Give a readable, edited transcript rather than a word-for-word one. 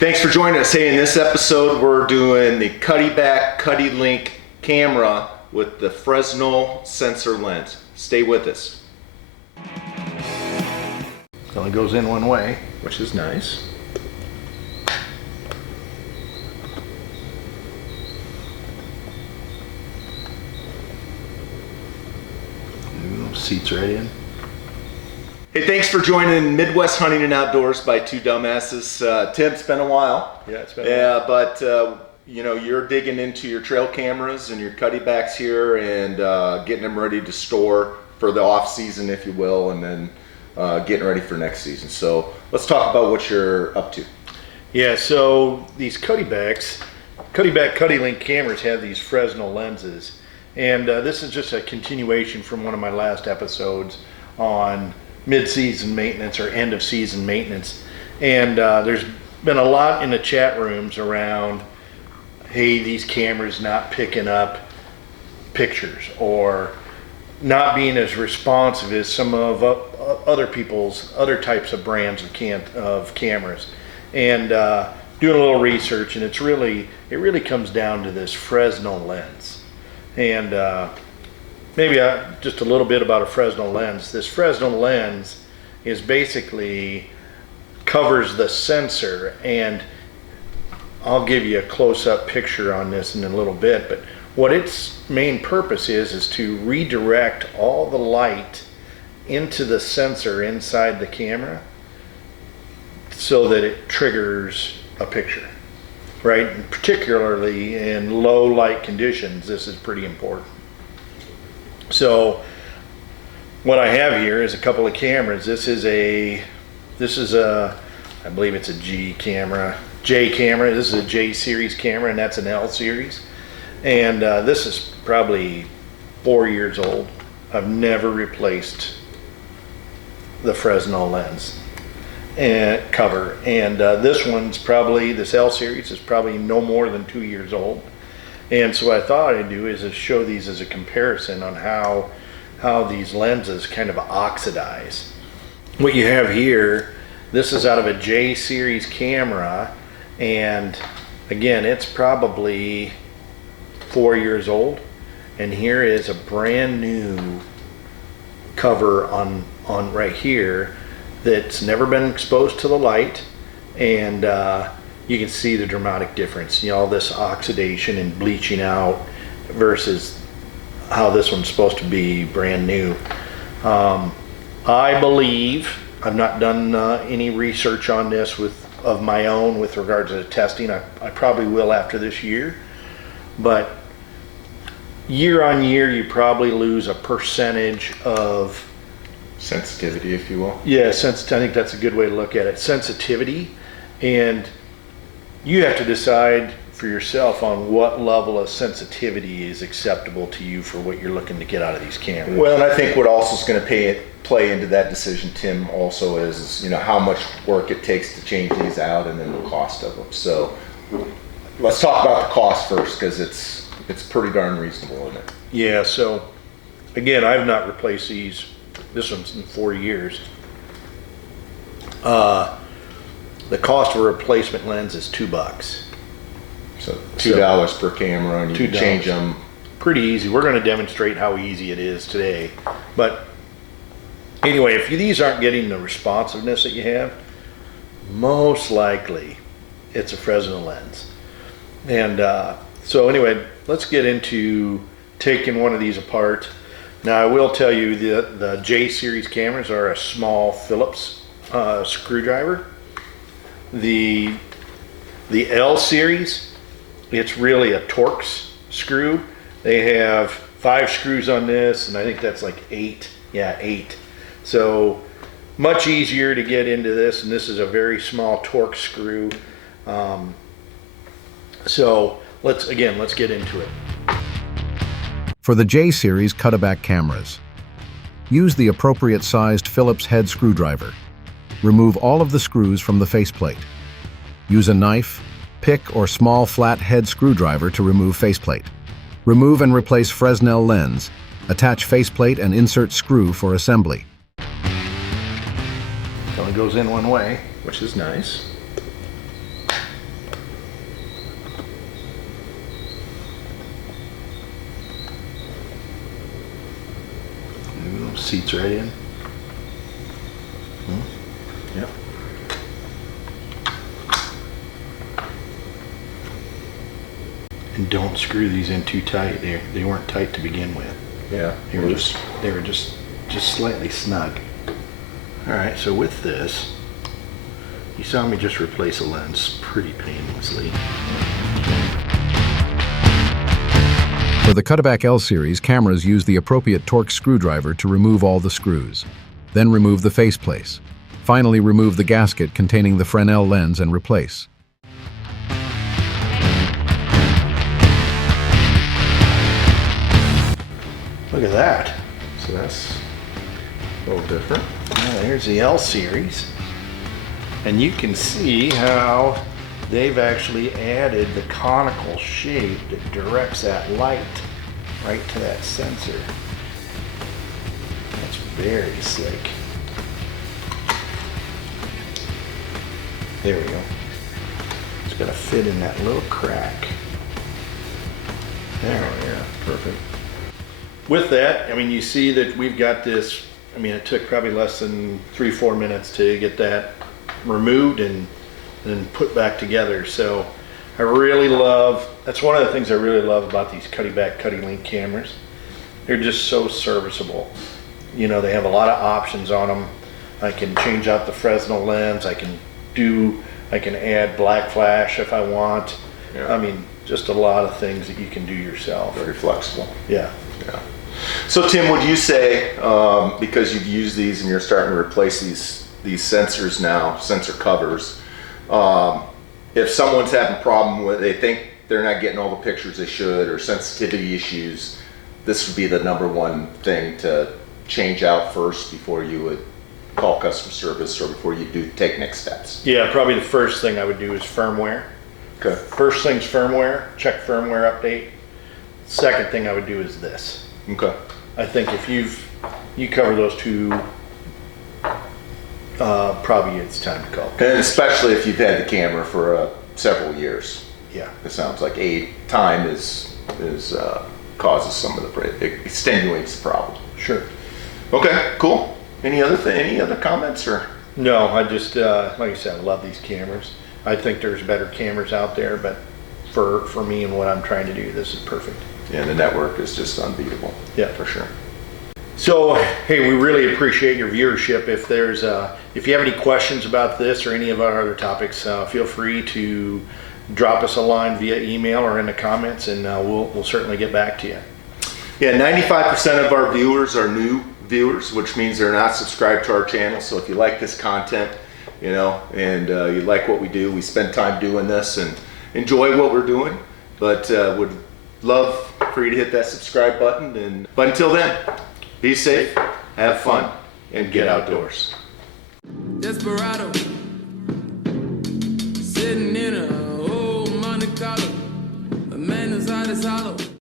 Thanks for joining us. Hey, in this episode, we're doing the Cuddeback Cuddelink camera with the Fresnel sensor lens. Stay with us. It only goes in one way, which is nice. Seats right in. Hey, thanks for joining Midwest Hunting and Outdoors by Two Dumbasses. Tim, it's been a while. Yeah, it's been a while. But you know, you're digging into your trail cameras and your Cuddebacks here and getting them ready to store for the off season, if you will, and then getting ready for next season. So let's talk about what you're up to. Yeah, so these Cuddeback Cuddelink cameras have these Fresnel lenses, and this is just a continuation from one of my last episodes on mid-season maintenance or end of season maintenance. And there's been a lot in the chat rooms around, hey, these cameras not picking up pictures or not being as responsive as some of other people's other types of brands of cameras. And doing a little research, and it really comes down to this Fresnel lens. And maybe just a little bit about a Fresnel lens. This Fresnel lens is basically covers the sensor, and I'll give you a close-up picture on this in a little bit, but what its main purpose is to redirect all the light into the sensor inside the camera so that it triggers a picture, right? And particularly in low light conditions, this is pretty important. So what I have here is a couple of cameras. This is a I believe it's a J camera. This is a J series camera, and that's an L series. And this is probably 4 years old. I've never replaced the Fresnel lens and cover. And this L series is probably no more than 2 years old. And so what I thought I'd do is show these as a comparison on how these lenses kind of oxidize. What you have here, this is out of a J series camera, and again, it's probably 4 years old. And here is a brand new cover on right here that's never been exposed to the light, and you can see the dramatic difference, all this oxidation and bleaching out versus how this one's supposed to be brand new. I believe, I've not done any research on this of my own with regards to testing. I probably will after this year, but year on year you probably lose a percentage of Sensitivity, if you will. Yeah, I think that's a good way to look at it. Sensitivity, and you have to decide for yourself on what level of sensitivity is acceptable to you for what you're looking to get out of these cameras. Well, and I think what also is going to play into that decision, Tim, also is how much work it takes to change these out, and then the cost of them. So let's talk about the cost first, because it's pretty darn reasonable, isn't it? Yeah. So again, I've not replaced these. This one's in 4 years. The cost of a replacement lens is $2. So $2 per camera, and you can change them. Pretty easy. We're going to demonstrate how easy it is today. But anyway, if these aren't getting the responsiveness that you have, most likely it's a Fresnel lens. And so anyway, let's get into taking one of these apart. Now, I will tell you the J series cameras are a small Phillips screwdriver. The L series, it's really a Torx screw. They have 5 screws on this, and I think that's like 8. Yeah, 8. So much easier to get into this, and this is a very small Torx screw. So let's get into it. For the J-Series Cuddeback cameras, use the appropriate sized Phillips head screwdriver. Remove all of the screws from the faceplate. Use a knife, pick, or small flat head screwdriver to remove faceplate. Remove and replace Fresnel lens. Attach faceplate and insert screw for assembly. It only goes in one way, which is nice. seats right in. Yep. And don't screw these in too tight. They weren't tight to begin with. Yeah. They were just slightly snug. All right, so with this, you saw me just replace a lens pretty painlessly. For the Cuddeback L series, cameras use the appropriate Torx screwdriver to remove all the screws. Then remove the faceplate. Finally, remove the gasket containing the Fresnel lens and replace. Look at that. So that's a little different. Now, here's the L series. And you can see how they've actually added the conical shape that directs that light right to that sensor. That's very slick. There we go. It's gonna fit in that little crack. There, yeah, perfect. With that, I mean, you see that we've got this, I mean, it took probably less than 3-4 minutes to get that removed and then put back together. So I really love, that's one of the things I really love about these Cuddeback Cuddy-Link cameras. They're just so serviceable. You know, they have a lot of options on them. I can change out the Fresnel lens. I can add black flash if I want. Yeah. I mean, just a lot of things that you can do yourself. Very flexible. Yeah. Yeah. So Tim, would you say, because you've used these and you're starting to replace these sensors now, sensor covers, if someone's having a problem with, they think they're not getting all the pictures they should, or sensitivity issues, this would be the #1 thing to change out first before you would call customer service or before you do take next steps? Yeah, probably the first thing I would do is firmware. Okay. First thing's firmware, check firmware update. Second thing I would do is this. Okay. I think if you cover those two, probably it's time to call. And especially if you've had the camera for several years. Yeah. It sounds like time is causes some of the, it extenuates the problem. Sure. Okay, cool. Any other comments or? No, I just, like I said, I love these cameras. I think there's better cameras out there, but for me and what I'm trying to do, this is perfect. Yeah, the network is just unbeatable. Yeah, for sure. So, hey, we really appreciate your viewership. If you have any questions about this or any of our other topics, feel free to drop us a line via email or in the comments, and we'll certainly get back to you. Yeah, 95% of our viewers are new viewers, which means they're not subscribed to our channel. So if you like this content, you know, and you like what we do, we spend time doing this and enjoy what we're doing, but would love for you to hit that subscribe button. But until then, be safe, have fun, and get outdoors. Desperado, sitting in a old Monte Carlo, a man whose heart is hollow.